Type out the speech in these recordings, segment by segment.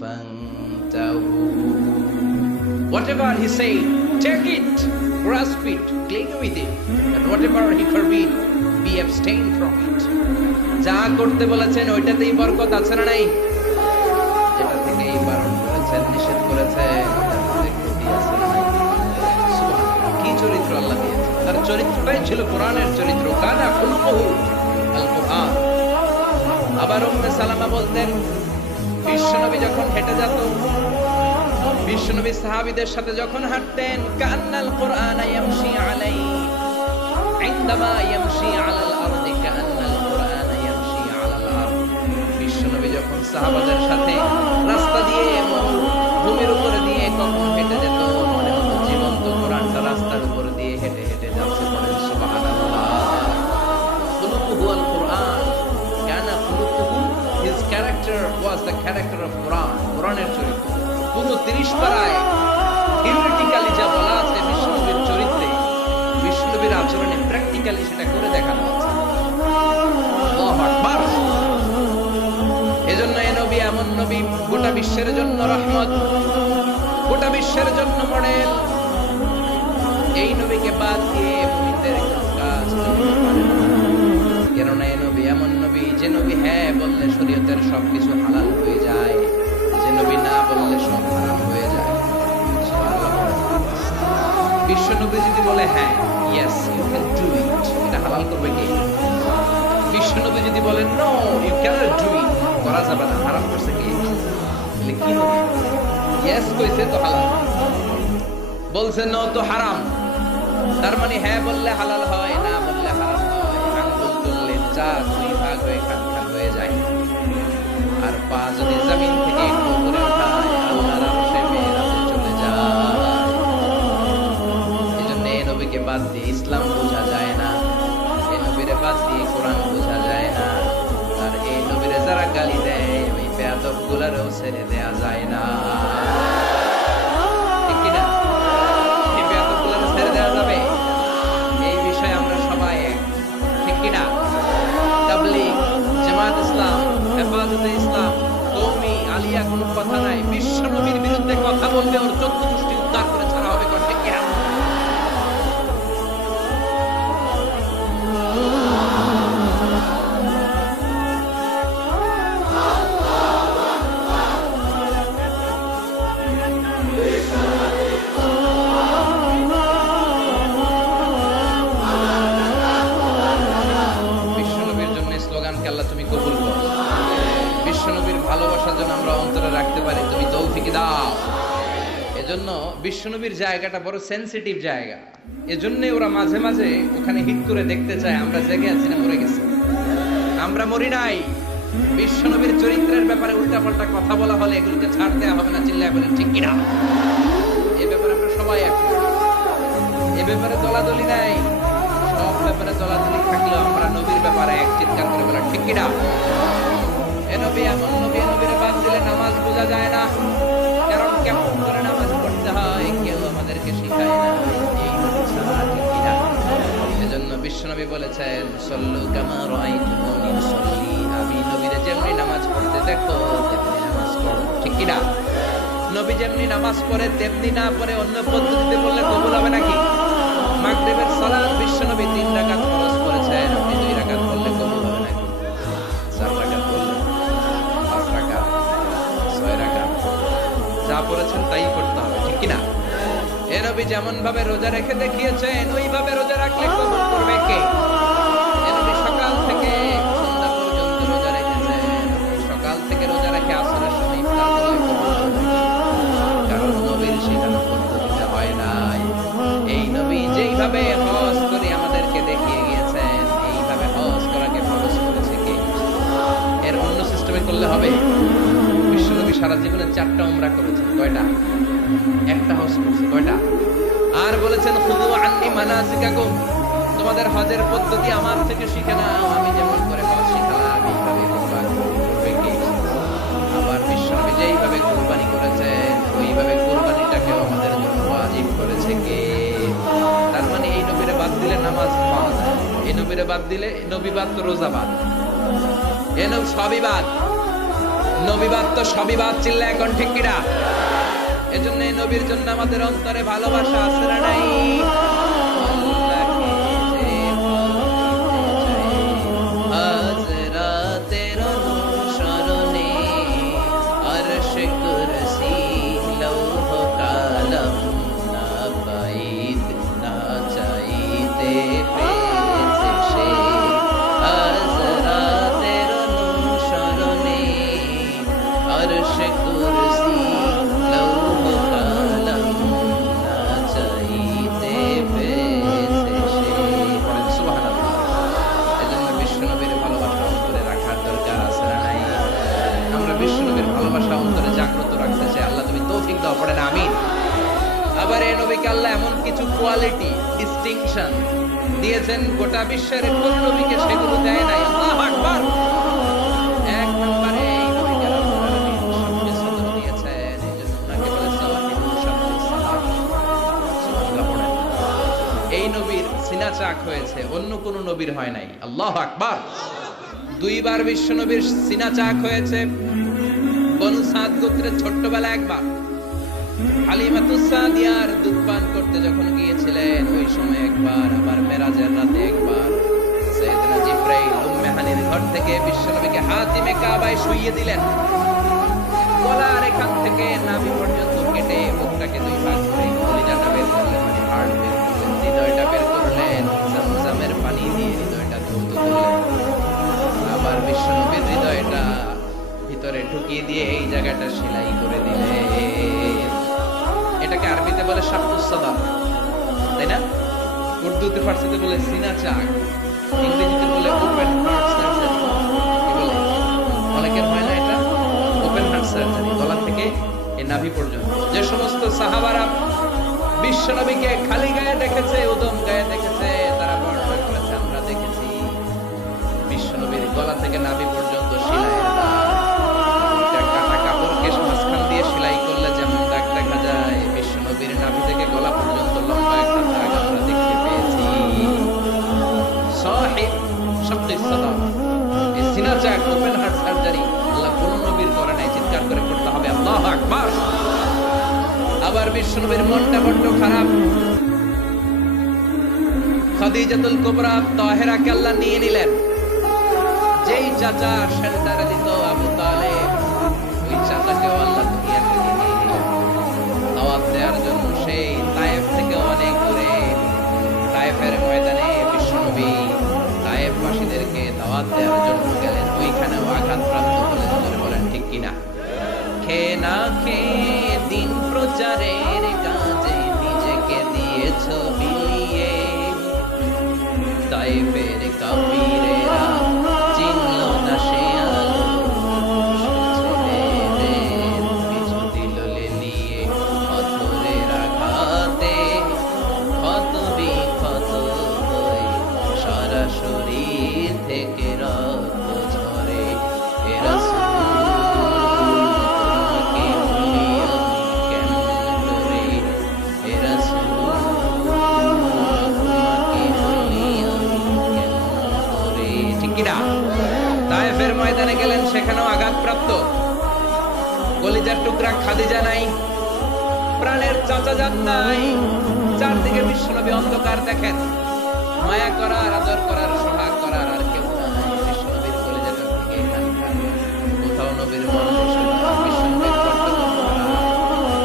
فانتهوا. Whatever he said, take it, grasp it, cling with it, and whatever he forbid, be abstain from it. যা করতে বলেছেন ওইটাতেই বরকত আছে না নাই? যেটা থেকে বারণ করেছেন, নিষেধ করেছেন, ওটার মধ্যে ক্ষতি আছে না নাই? সুবহানাল্লাহ, কি চরিত্র আল্লাহ দিয়েছেন! তার চরিত্রটাই ছিল কোরআনের চরিত্র। কানা খুলকুহু আল কোরআন। আবার উম্মে সালামা বলতেন, বিশ্বনবী যখন হেঁটে যেত, বিশ্বনবী সাহাবীদের সাথে যখন হাঁটতেন, কান্নাল কোরআন ইয়ামশি আলাই ইনদামা ইয়ামশি আলাল আরদি কান্নাল কোরআন ইয়ামশি আলাল আরদ। বিশ্বনবী যখন সাহাবাদের সাথে রাস্তা দিয়ে ভূমির উপরে দিয়ে কখন হেঁটে যেত, মনে হতো জীবন্ত কোরআনটা রাস্তার উপরে দিয়ে হেঁটে হেঁটে যাচ্ছে। পড়েন সুবহানাল্লাহ। খুলুকুহু আল কোরআন, কানা খুলুকুহু, his character was the character of Quran, কোরআনের চরিত্র। পুরো 30 পারায় থিওরিটিক্যালি যা বলা আছে বিশ্বনবীর চরিত্রে, বিশ্বনবীর আচরণে প্র্যাকটিক্যালি সেটা করে দেখানো আছে। আল্লাহু আকবার। এজন্য এই নবী এমন নবী, গোটা বিশ্বের জন্য রহমত, গোটা বিশ্বের জন্য মডেল। এই নবীকে বাদ দিয়ে মুমিনদের কোনো কাজ চলতে পারে না। কেননা এই নবী এমন নবী, যে নবী হ্যাঁ বললে শরীয়তের সবকিছু হালাল হয়ে যায়, যে নবী না বললে সব হারাম হয়ে যায়। বিশ্ব নবী যদি বলে হ্যাঁ, yes you can do it, এটা হালাল করবে কে? বিশ্ব নবী যদি বলে no you cannot do it, করা যাবে না, হারাম করছে কে? বলে কি নবী? ইয়েস কইছে তো হালাল, বলছে নো তো হারাম। তার মানে হ্যাঁ বললে হালাল হয়, না বললে হারাম হয়। আঙ্গুল তুললে চার দুই ভাগ হয়ে খান খান হয়ে যায়। আর পা যদি জমিন থেকে একটু উপরে ওঠায়, আল্লাহর আরশে মেরাজে চলে যায়। এজন্য এই নবীকে বাদ দিয়ে ইসলাম বোঝা যায় না, এই নবীরে বাদ দিয়ে কোরআন বোঝা যায় না। আর এই নবীরে যারা গালি দেয়, ওই বেয়াদব গুলারও ছেড়ে দেয়া যায় না। ঠিক কিনা? এই বেয়াদব গুলারও ছেড়ে দেয়া যাবে? এই বিষয়ে আমরা সবাই এক, ঠিক কিনা? তাবলীগ, জামাত ইসলাম, হেফাজতে ইসলাম, কওমি, আলিয়া কোনো কথা নাই। বিশ্ব নবীর বিরুদ্ধে কথা বললে ওর 14 গোষ্ঠী উদ্ধার করে ছাড়া হবে। ঠিক কিনা? বিশ্বনবীর জন্য স্লোগানকে আল্লাহ তুমি কবুল করো। বিশ্বনবীর ভালোবাসার জন্য আমরা অন্তরে রাখতে পারি, তুমি তৌফিক দাও। এজন্য বিশ্বনবীর জায়গাটা বড় সেনসিটিভ জায়গা। এজন্য ওরা মাঝে মাঝে ওখানে হিট করে দেখতে চায় আমরা জেগে আছি না মরে গেছি। আমরা মরি নাই। বিশ্বনবীর চরিত্রের ব্যাপারে উল্টাপাল্টা কথা বলা হলে এগুলোকে ছাড় দেওয়া হবে না। চিল্লায় বলেন ঠিক কিনা? এ ব্যাপারে আমরা সবাই একমত। এ ব্যাপারে দলাদলি নাই। সব ব্যাপারে দলাদলি থাকলেও আমরা নবীর ব্যাপারে এক চিৎকার করে বলেন ঠিক কিনা? এ নবী এমন নবী, নবীর বাদ দিলে নামাজ বোঝা যায় না। কারণ কেমন করে নামাজ পড়তে হয় কেউ আমাদেরকে শিখায় না, এই নবী ছাড়া। ঠিক কিনা? এজন্য বিশ্বনবী বলেছেন, সল্লু কামা রাআইতুমুনি উসাল্লি, আমি নবীরে যেমনি নামাজ পড়তে দেখো তেমনি নামাজ পড়ো। ঠিক কিনা? নবী যেমনি নামাজ পড়ে তেমনি না পড়ে অন্য পদ্ধতিতে পড়লে কবুল হবে নাকি? মাগরিবের সালাত বিশ্বনবী 3 রাকাত ফরজ করেছেন, আপনি 2 রাকাত পড়লে কবুল হবে নাকি? 4 রাকাত পড়লে, 5 রাকাত, 6 রাকাত, যা পড়েছেন তাই করতে হবে। ঠিক কিনা? এ নবী যেমন ভাবে রোজা রেখে দেখিয়েছেন, ওইভাবে রোজা রাখলে কবুল করবে কে? এ নবী সকাল থেকে সন্ধ্যা পর্যন্ত রোজা রেখেছেন, সকাল থেকে রোজা রেখে আসরের সময় ইফতার করলে কবুল হবে। কারণ নবীর শেখানো পদ্ধতিতে হয় নাই। এই নবী যেইভাবে হজ করে আমাদেরকে দেখিয়ে গিয়েছেন, এইভাবে হজ করাকে ফরজ করেছে কে? এর অন্য সিস্টেমে করলে হবে? বিশ্বনবী সারা জীবনে 4টা উমরা করেছেন। কয়টা? একটা হজ করছে। কয়টা? আর বলেছেন খুযু আন্নী মানাসিকাকুম, তোমাদের হজের পদ্ধতি আমার থেকে শিখে নাও, আমি যেমন করে হজ শিখালাম এইভাবে করবে কে? আবার বিশ্বনবী যেইভাবে কুরবানি করেছেন, ওইভাবে কুরবানিটাকেও আমাদের জন্য ওয়াজিব করেছে কে? তার মানে এই নবীরে বাদ দিলে নামাজ পাওয়া যায়, এই নবীরে বাদ দিলে, নবী বাদ তো রোজা বাদ, এ নবী সবই বাদ। নবীবাদ তো সবই বাদ, চিল্লা এখন ঠিক কিনা? এজন্য এই নবীর জন্য আমাদের অন্তরে ভালোবাসা আছে না নাই? আজ রাতের অনুসরণে আরশ কুরসি লৌহ কালাম না পাইতে না চাইতে পেয়েছে সে। আজ রাতের অনুসরণে আরশ কুরসি লৌহ কালাম না চাইতে পেয়েছে সে। বলেন সুবহানাল্লাহ। এজন্য বিশ্বনবীর ভালোবাসা অন্তরে রাখার দরকার আছে না নাই? আমরা বিশ্বনবীর ভালোবাসা অন্তরে জাগ্রত রাখতে চাই, আল্লাহ তুমি তৌফিক দাও, পড়েন আমিন। আবার এই নবীকে আল্লাহ এমন কিছু কোয়ালিটি ডিস্টিংশন দিয়েছেন, গোটা বিশ্বের কোন নবীকে সেগুলো দেয় নাই। আল্লাহু আকবার। এক নম্বরে এই নবীকে রব্বুল আলামিন সবচেয়ে সদর দিয়েছেন, এইজন্য ওনাকে বলে সাওয়াহিবুল শামসুস সালাম। সুবহানাল্লাহ পড়েন। এই নবীর সিনা চাক হয়েছে, অন্য কোন নবীর হয় নাই। আল্লাহু আকবার। দুইবার বিশ্ব নবীর সিনা চাক হয়েছে। বনু সাদ গোত্রের ছোট্টবেলা একবার, হালিমাতুস সাদিয়ার দুধ পান করতে যখন গিয়েছিলেন ওই সময় একবার, আবার মেরাজের রাতে একবার। সাইয়েদনা জিবরাইল উম্মে হানির ঘর থেকে বিশ্বনবীকে হাতিমে কাবায় শুইয়ে দিলেন। গলার এখান থেকে নাভি পর্যন্ত কেটে মুখটাকে দুই ভাগ করে কলিজাটা বের করলেন, মানে হাড় বের করলেন, হৃদয়টা বের করলেন, জামজামের পানি দিয়ে হৃদয়টা ধৌত করলেন। আবার বিশ্বনবীর হৃদয়টা ভিতরে ঢুকিয়ে দিয়ে এই জায়গাটা সেলাই করে দিলেন। এটাকে আরবিতে বলে শাক্কুস সাদার, তাই না? উর্দুতে ফার্সিতে বলে সিনা চাক, ইংরেজিতে বলে ওপেন হার্ট সার্জারি। কি বলে? অনেকের হয় না এটা? ওপেন হার্ট সার্জারি, গলা থেকে এই নাভি পর্যন্ত। যে সমস্ত সাহাবারা বিশ্বনবীকে খালি গায়ে দেখেছে, উদম গায়ে দেখেছে, তারা বর্ণনা করেছে আমরা দেখেছি বিশ্বনবীর গলা থেকে নাভি পর্যন্ত সেলাইয়ের দাগ। কাটা কাপড়কে মাঝখান দিয়ে সেলাই করলে যেমন দাগ দেখা যায়, বিশ্বনবীর নাভি থেকে গলা পর্যন্ত লম্বা একটা দাগ আমরা দেখতে পেয়েছি। সাহিব শাক্কুস সাদার, এই সিনা চাক ওপেন হার্ট সার্জারি আল্লাহ কোন নবীর করে নাই। চিৎকার করে পড়তে হবে আল্লাহু আকবার। আবার বিশ্বনবীর মনটা বড্ড খারাপ। খাদিজাতুল কুবরা তাহেরাকে আল্লাহ নিয়ে নিলেন। যেই চাচা শেল্টারে দিত আবু তালেব, ওই চাচাকেও আল্লাহ দুনিয়া থেকে নিয়ে নিলেন দাওয়াত দেওয়ার জন্য। সেই তায়েফ থেকে অনেক দূরে তায়েফের ময়দানে বিশ্বনবী তায়েফবাসীদেরকে দাওয়াত দেওয়ার জন্য গেলেন। ওইখানেও আঘাতপ্রাপ্ত হলেন। জোরে বলেন ঠিক কিনা? খেয়ে না খেয়ে দিন প্রচারের কাজে নিজেকে দিয়েছ বিলিয়ে। তায়েফের কাফিরেরা চিনল না সে আলো, ছেলেদের পিছু দিল লেলিয়ে। পাথরের আঘাতে ক্ষত বিক্ষত হয়ে সারা শরীর থেকে রক্ত ঝরে। এ রাসূল তোমাকে ভুলি আমি কেমন করে? এ রাসূল তোমাকে ভুলি আমি কেমন করে? ঠিক কিনা? তায়েফের ময়দানে গেলেন, সেখানেও আঘাতপ্রাপ্ত। কলিজার টুকরা খাদিজা নাই, প্রাণের চাচা যান নাই। চারদিকে বিশ্বনবী অন্ধকার দেখেন। মায়া করার, আদর করার, সোহাগ করার আর কেউ নাই। বিশ্বনবীর কলিজাটা থেকে এখানকার কোথাও নবীর মন বসে না। বিশ্বনবীর বর্তমান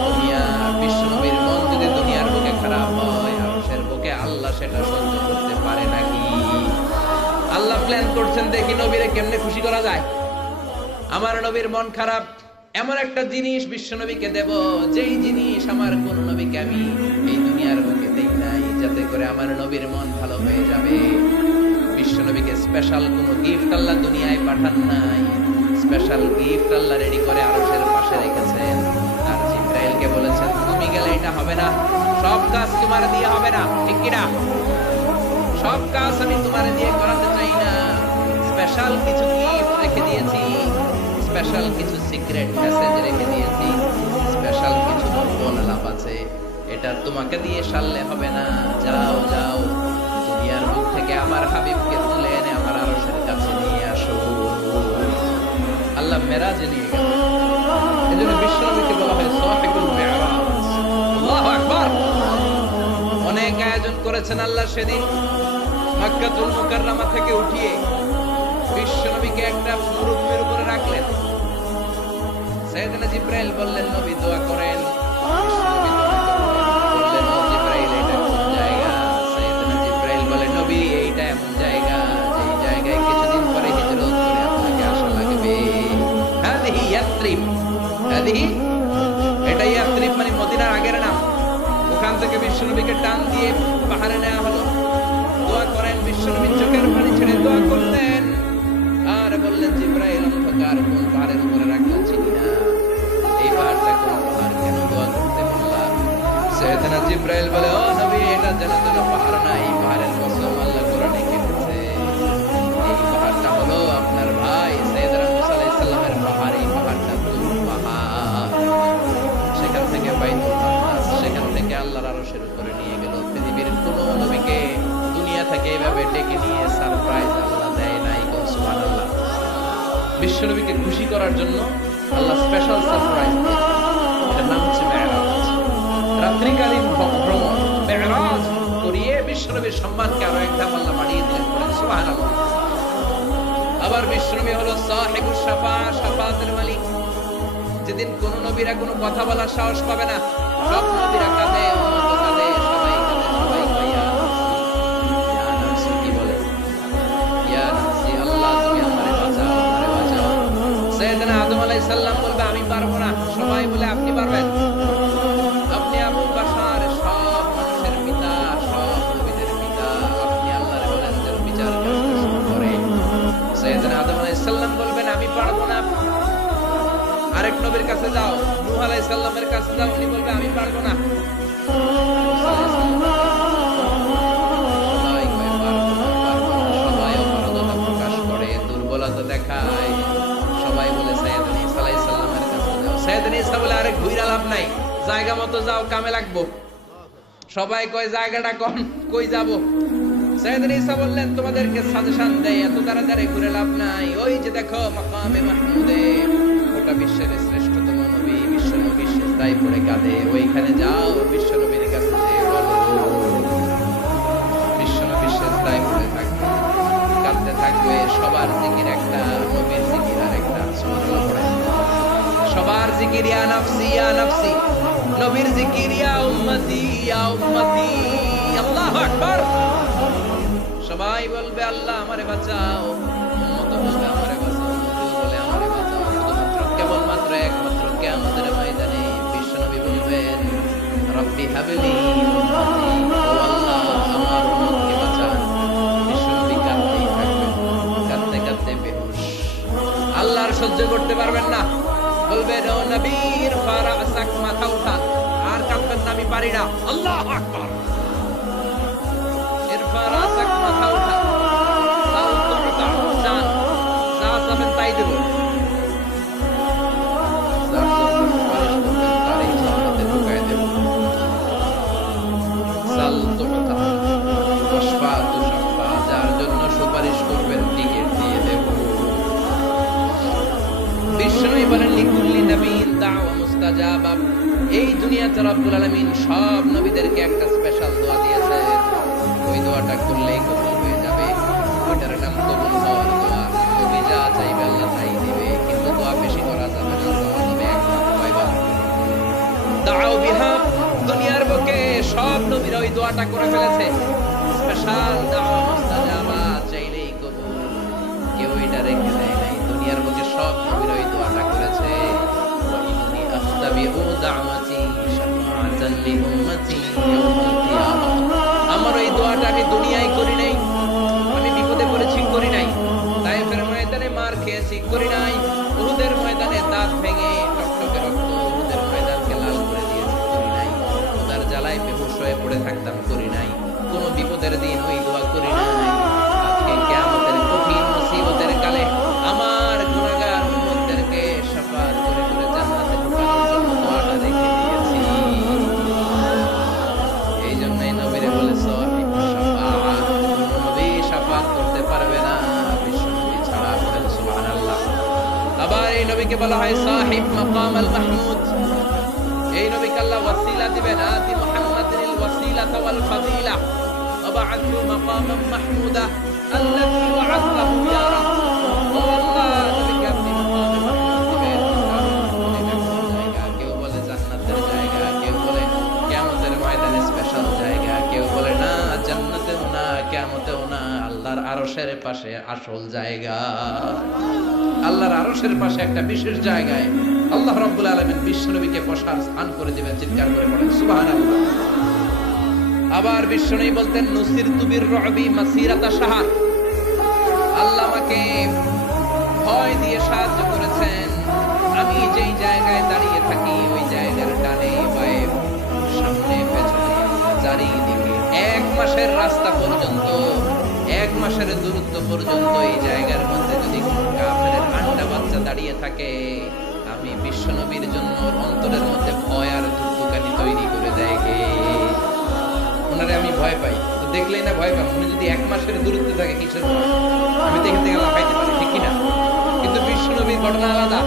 দুনিয়া, বিশ্বনবীর মন যদি দুনিয়ার বুকে খারাপ হয়, আরশের বুকে আল্লাহ সেটা সহ্য করতে পারে নাকি? আল্লাহ প্ল্যান করছেন, দেখি নবীরে কেমনে খুশি করা যায়। আমার নবীর মন খারাপ, এমন একটা জিনিস বিশ্বনবীকে দেব, যেই জিনিস আমার কোন নবীকে আমি এই দুনিয়ার বুকে দেই নাই, যাতে করে আমার নবীর মন ভালো হয়ে যাবে। বিশ্বনবীকে স্পেশাল কোন গিফট আল্লাহ দুনিয়ায় পাঠান নাই, স্পেশাল গিফট আল্লাহ রেডি করে আরশের পাশে রেখেছেন। আর জিবরাইলকে বলেছেন, তুমি গেলে এটা হবে না, সব কাজ তোমার দিয়ে হবে না। ঠিক কিনা? সব কাজ আমি তোমার দিয়ে করাতে চাই না। স্পেশাল কিছু গিফট রেখে দিয়েছি, স্পেশাল কিছু সিক্রেট মেসেজ রেখে দিয়েছি, স্পেশাল কিছু গোপন আলাপ আছে। এটা তোমাকে দিয়ে সারলে হবে না। যাও যাও, দুনিয়ার মুখ থেকে আমার হাবিবকে তুলে এনে আমার আরশের কাছে নিয়ে আসো। আল্লাহ মেরাজে নিয়ে গেল। এজন্য বিশ্বনবীকে বলা হয় সাহিবুল মিরাজ। আল্লাহু আকবার। অনেক আয়োজন করেছেন আল্লাহ সেদিন মক্কাতুল মুকাররমা থেকে উঠিয়ে বিশ্বনবীকে একটা মরুভূমির উপরে রাখলেন। সাইয়েদনা জিবরাইল বললেন নবী দোয়া করেন। বিশ্বনবী দোয়া করলেন, ও জিবরাইল এটা কোন জায়গা? সাইয়েদনা জিবরাইল বলেন নবী এইটা এমন জায়গা যেই জায়গায় কিছুদিন পরে হিজরত করে আপনাকে আসা লাগবে। হাদিহি ইয়াসরিব। হাদিহি এটা ইয়াসরিব মানে মদিনার আগের নাম। ওখান থেকে বিশ্বনবীকে টান দিয়ে পাহাড়ে নেওয়া হলো। দোয়া করেন, বিশ্বনবী চোখের পানি ছেড়ে দোয়া করলেন আর বললেন জিবরাইল অন্ধকার কোন পাহাড়ের উপরে রাখলেন চিনি না, এই পাহাড়টা কোন পাহাড়, কেন দোয়া করতে বললাম? সাইয়েদনা জিবরাইল বলে, ও নবী এটা জানা জানা পাহাড় না, এই পাহাড়ের কসম আল্লাহ কোরআনে কেটেছে। এই পাহাড়টা হলো আপনার ভাই সাইয়েদনা মুসা আলাইহিস সালামের পাহাড়। এই পাহাড়টা তুর পাহাড়। সেখান থেকে বাইতুল মাকদাস, সেখান থেকে আল্লাহর আরশের উপরে নিয়ে গেল। পৃথিবীর কোন নবীকে দুনিয়া থেকে এইভাবে ডেকে নিয়ে সারপ্রাইজ আল্লাহ দেয় নাই। সুবহানাল্লাহ। বিশ্বনবীকে খুশি করার জন্য আল্লাহ স্পেশাল সারপ্রাইজ দিয়েছেন। এটার নাম হচ্ছে মেরাজ। রাত্রিকালীন ভ্রমণ মেরাজ করিয়ে বিশ্বনবীর সম্মানকে আরো এক ধাপ আল্লাহ বাড়িয়ে দিলেন। সুবহানাল্লাহ। আবার বিশ্বনবী হলো সাহিবুশ শাফাআত, শাফাআতের মালিক। যেদিন কোন নবীরা কোনো কথা বলার সাহস পাবে না, সব নবীরা কাঁদে, উম্মত কাঁদে, সবাই কাঁদে, সবাই কয় ইয়া নাফসি, কি বলে? ইয়া নাফসি, আল্লাহ তুমি আমারে বাঁচাও, আমারে বাঁচাও। সাইয়েদনা আদম আলাইহিস সালাম বলবে আমি পারবো না, সবাই বলে আপনি পারবেন। আপনি আবুল বাশার, সব মানুষের পিতা, সব নবীদের পিতা, আপনি আল্লাহর বলেন যে বিচার করতে শুরু করে। সাইয়েদনা আদম আলাইহিস সালাম বলবেন আমি পারবো না। আরেক নবীর কাছে যাও, নূহ আলাইহিস সালামের কাছে যাও, উনি বলবে আমি পারবো না। সবাই কয় পারবো না, পারবো না। সবাই অপরাধতা প্রকাশ করে, দুর্বলতা দেখায়। সবাই বলে সাইয়েদনা ঈসা আলাইহিস সালামের কাছে যাও। সাইয়েদনা ঈসা বলে আরে ঘুইরা লাভ নাই, জায়গা মতো যাও, কামে লাগবো। সবাই কয় জায়গাটা কম, কই যাব? সাইয়েদনা ঈসা বললেন তোমাদেরকে সাজেশন দেই, এত তাড়াতাড়ি ঘুরে লাভ নাই। ওই যে দেখো মাকামে মাহমুদে, গোটা বিশ্বের শ্রেষ্ঠতম নবী, বিশ্বনবী সিজদায় পড়ে কাঁদে, ওইখানে যাও, বিশ্বনবীর কাছে যেয়ে বলো। বিশ্বনবী সিজদায় পড়ে থাকবে, কাঁদতে থাকবে। সবার জিকির একটা, নবীর জিকির আরেকটা। সুবহানাল্লাহ পড়েন। সবার জিকির ইয়া নাফসি ইয়া নাফসি, নবীর জিকির ইয়া উম্মতি ইয়া উম্মতি। আল্লাহু আকবার। সবাই বলবে আল্লাহ আমারে বাঁচাও, উম্মত বলবে আমারে বাঁচাও, নবী বলে আমারে বাঁচাও। শুধুমাত্র কেবলমাত্র একমাত্র কিয়ামতের ময়দানে বিশ্বনবী বলবেন রব্বি হাবলি উম্মতি, ও আল্লাহ আমার উম্মতকে বাঁচান। বিশ্বনবী কাঁদতেই থাকবেন, কাঁদতে কাঁদতে বেহুশ। আল্লাহ আর সহ্য করতে পারবেন না, বলবেন ও নবী ইরফা রাসাক, মাথা উঠান। আর কাঁদবেন না, আমি পারি না। আল্লাহু আকবার। ইরফা রাসাক, মাথা উঠান। সাল তুতা, চান যা চাবেন তাই দেব। যার জন্য সুপারিশ করবেন তারই জান্নাতে ঢুকায় দেব। সাল তুতা ওয়াশফা তুশফা, যার জন্য সুপারিশ করবেন টিকিট দিয়ে দেব। বিশ্বনবী বলেন লিকুল্লি নবিয়্যিন দাওয়া মুস্তাজাবা। এই দুনিয়াতে রব্বুল আলামিন সব নবীদেরকে একটা স্পেশাল দোয়া দিয়েছে। ওই দোয়াটা করলেই কবুল হয়ে যাবে। ওইটার নাম কবুল হওয়ার দোয়া। নবী যা চাইবে আল্লাহ তাই দিবে, কিন্তু দোয়া বেশি করা যাবে না। চাওয়া যাবে একবার, কয়বার? দাও বিহা। দুনিয়ার বুকে সব নবীরা ওই দোয়াটা করে ফেলেছে। স্পেশাল দাওয়া মুস্তাজাবা, চাইলেই কবুল। কেউ এটা রেখে দেয় নাই। দুনিয়ার বুকে সব নবীরা ওই দোয়াটা করেছে। ওয়া ইন্নী আখতাবিউ দাওয়াতি শাফাআতান লি উম্মতি ইয়াউমাল কিয়ামাহ। আমার ওই দোয়াটা আমি দুনিয়ায় করি নাই, আমি বিপদে পড়েছি করি নাই, তায়েফের ময়দানে মার খেয়েছি করি নাই, উহুদের ময়দানে দাঁত ভেঙে টকটকে রক্ত উহুদের ময়দানকে লাল করে দিয়েছি করি নাই, খোদার জ্বালায় বেহুশ হয়ে পড়ে থাকতাম করি নাই, কোনো বিপদের দিন ওই দোয়া করি নাই। আজকে কিয়ামতের কঠিন মুসিবতের কালে আমার গুনাহগার উম্মতদেরকে শাফাআত করে করে জান্নাতে ঢোকানোর জন্য দোয়াটা রেখে দিয়েছি। বলা হয় সাহিব মাকাম আল মাহমুদ। এই নবীকে আল্লাহ ওয়াসিলা দিবেন, আতি মুহাম্মাদিল ওয়াসিলাতা ওয়াল ফাদিলা ওয়া বা'আথু মাকামান মাহমুদা আল্লাযী ওয়া'আদাহু ইয়া রাব। ও আল্লাহ, নবীকে আপনি মাকামে মাহমুদ দিবেন। কেউ বলে জান্নাতের জায়গা, কেউ বলে কিয়ামতের ময়দানে স্পেশাল জায়গা, কেউ বলে না জান্নাতেও না কিয়ামতেও না, আল্লাহর আরশের পাশে আসল জায়গা। আল্লাহর আরশের পাশে একটা বিশেষ জায়গায় আল্লাহ রাব্বুল আলামিন বিশ্বনবীকে বসার স্থান করে দিবেন। চিৎকার করে বলেন সুবহানাল্লাহ। আবার বিশ্বনবী বলতেন নুসিরতু বির-রু'বি মাসিরাতা শাহর। আল্লাহ আমাকে ভয় দিয়ে সাহায্য করেছেন। আমি যেই জায়গায় দাঁড়িয়ে থাকি ওই জায়গার ডানে বায়ে সামনে পেছনে চারিদিকে 1 মাসের রাস্তা পর্যন্ত, 1 মাসের দূরত্ব পর্যন্ত এই জায়গার মধ্যে যদি কাফেরের আন্ডা বাচ্চা দাঁড়িয়ে থাকে, আমি বিশ্বনবীর জন্য অন্তরের মধ্যে ভয় আর দুর্দুকানি তৈরি করে দেয় কে? ওনারে আমি ভয় পাই, তো দেখলেই না ভয় পাই। উনি যদি 1 মাসের দূরত্বে থাকে কিসের ভয়? আমি তো এখান থেকে লাফাইতে পারি, ঠিক কিনা? কিন্তু বিশ্বনবীর ঘটনা আলাদা।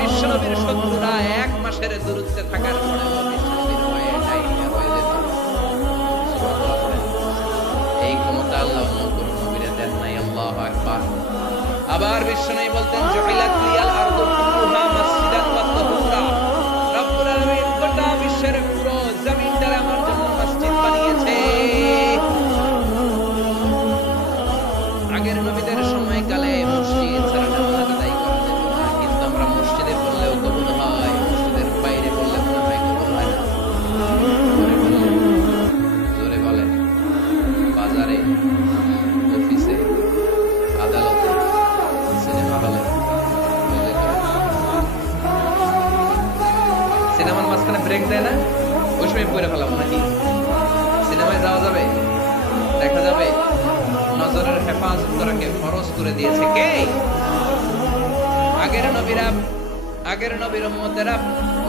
বিশ্বনবীর শত্রুরা 1 মাসের দূরত্বে থাকার পরেও বিশ্বনবীর ভয়ে ডায়রিয়া হয়ে যেত। সুবহানাল্লাহ পড়েন। এই ক্ষমতা আল্লাহ অন্য কোন নবীরে দেন নাই। আল্লাহু আকবার। আবার বিশ্বনবী বলতেন জুইলাত লিয়াল আরদু কুল্লুহা মাসজিদান ওয়া তাহুরা। রব্বুল আলামিন গোটা বিশ্বের পুরো জমিনটা আমার জন্য মসজিদ বানিয়েছে। আগের নবীদের সময়কালে মসজিদ ছাড়া নামাজ আদায় করা যেত না, কিন্তু আমরা মসজিদে পড়লেও কবুল হয়, মসজিদের বাইরে পড়লে মনে হয় কবুল হয় না। জোরে বলেন। বাজারে, অফিসে, আদালতে, সিনেমা হলে, সিনেমার মাঝখানে ব্রেক দেয় না, ওই সময় পড়ে ফেলাম নাকি? সিনেমায় যাওয়া যাবে, দেখা যাবে। নজরের হেফাজত করাকে ফরজ করে দিয়েছে কে? আগের নবীরা, আগের নবীর উম্মতেরা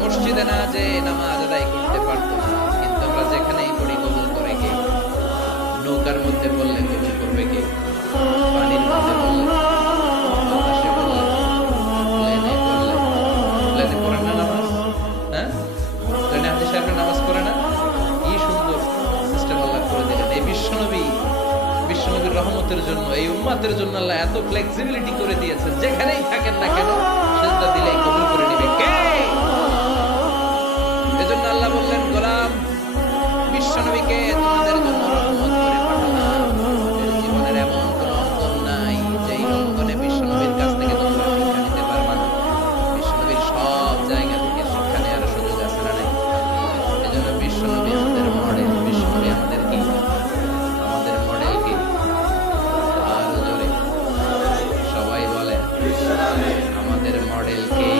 মসজিদে না যে নামাজ আদায় করতে পারত না, কিন্তু আমরা যেখানেই পড়ি কবুল করে কে? নৌকার মধ্যে বললে কবুল করবে কে? পানির মধ্যে বললে, বাতাসে বললে, প্লেনে বললে। প্লেনে পড়েন না নামাজ? হ্যাঁ, প্লেনে হাদিস সাহেবের নামাজ পড়ে না? কি সুন্দর সিস্টেম আল্লাহ করে দিলেন। এই বিশ্বনবীর রহমতের জন্য, এই উম্মতের জন্য আল্লাহ এত ফ্লেক্সিবিলিটি করে দিয়েছেন, যেখানেই থাকেন না কেন সিজদা দিলেই কবুল করে নিবে কে? এজন্য আল্লাহ বললেন গোলাম বিশ্বনবীকে তোমাদের জন্য রহমত করে পাঠালাম। তোমাদের জীবনের এমন কোন অঙ্গন নাই যেই অঙ্গনে বিশ্বনবীর কাছ থেকে তোমরা শিক্ষা নিতে পারবা না। বিশ্বনবীর সব জায়গা থেকে শিক্ষা নেওয়ার সুযোগ আছে না নাই? এজন্য বিশ্বনবী আমাদের মডেল। বিশ্বনবী আমাদের কি? আমাদের মডেল কি? আর জোরে সবাই বলেন আমাদের মডেল কে?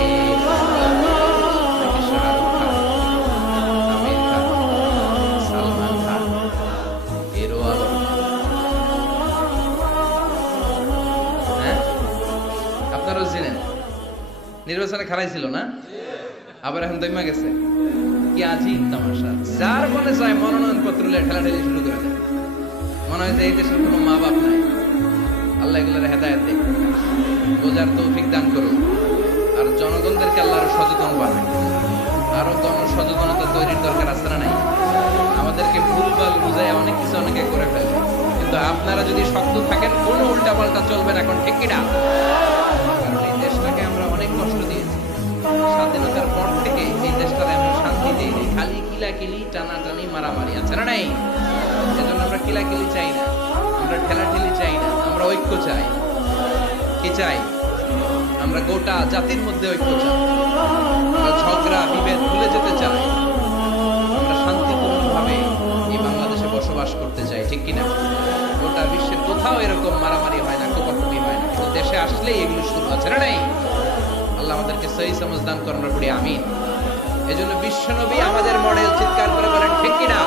নাকি শাহরুখ খান, আমির খান, সালমান খান, হিরো আলম? হ্যাঁ, আপনারাও চিনেন। নির্বাচনে খারাই ছিল না, আবার এখন দইমা গেছে। কি আজীব তামাশা! যার মনে চায় মনোনয়ন পত্র নিয়ে ঠেলাঠেলি শুরু করে দেয়। মনে হয় যে এই দেশের কোনো মা বাপ নাই। আল্লাহ এগুলোর হেদায়েত দেয়, বোঝার তৌফিক দান করুন। আর জনগণদেরকে আল্লাহ আরো সচেতন বানায়। আরো জনসচেতনতা তৈরির দরকার আছে না নাই? আমাদেরকে ভুলভাল বুঝায় অনেক কিছু অনেকে করে ফেলে, কিন্তু আপনারা যদি শক্ত থাকেন কোনো উল্টাপাল্টা চলবে না। এখন ঠিক কিনা? কারণ এই দেশটাকে আমরা অনেক কষ্ট দিয়েছি। স্বাধীনতার পর থেকে এই দেশটাতে আমরা শান্তি দিইনি, খালি কিলাকিলি, টানাটানি, মারামারি, আছে না নাই? এজন্য আমরা কিলাকিলি চাই না, আমরা ঠেলাঠেলি চাই না, আমরা ঐক্য চাই। কি চাই? আমরা গোটা জাতির মধ্যে ঐক্য চাই। আমরা ঝগড়া বিভেদ ভুলে যেতে চাই। আমরা শান্তিপূর্ণভাবে এই বাংলাদেশে বসবাস করতে চাই, ঠিক কিনা? গোটা বিশ্বের কোথাও এরকম মারামারি হয় না, কোপাকুপি হয় না, কিন্তু দেশে আসলেই এগুলো শুরু, আছে না নাই? আল্লাহ আমাদেরকে সহি সমঝ দান করেন, আমরা পড়ি আমিন। এজন্য বিশ্বনবী আমাদের মডেল। চিৎকার করে বলেন ঠিক কিনা?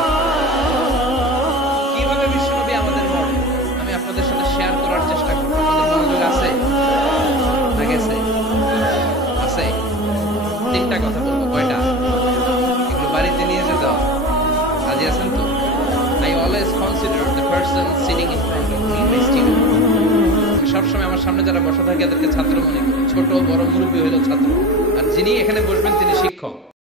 কিভাবে বিশ্বনবী আমাদের মডেল আমি আপনাদের সাথে শেয়ার করার চেষ্টা করব। আপনাদের মনোযোগ আছে না গেছে? আছে। 3টা কথা বলবো। কয়টা? এগুলো বাড়িতে নিয়ে যেতে হবে। রাজি আছেন তো? I always consider the person sitting in front of me my student. আমি সবসময় আমার সামনে যারা বসা থাকে এদেরকে ছাত্র মনে করি, ছোট বড় মুরব্বী হইলো ছাত্র, আর যিনি এখানে বসবেন তিনি শিক্ষক।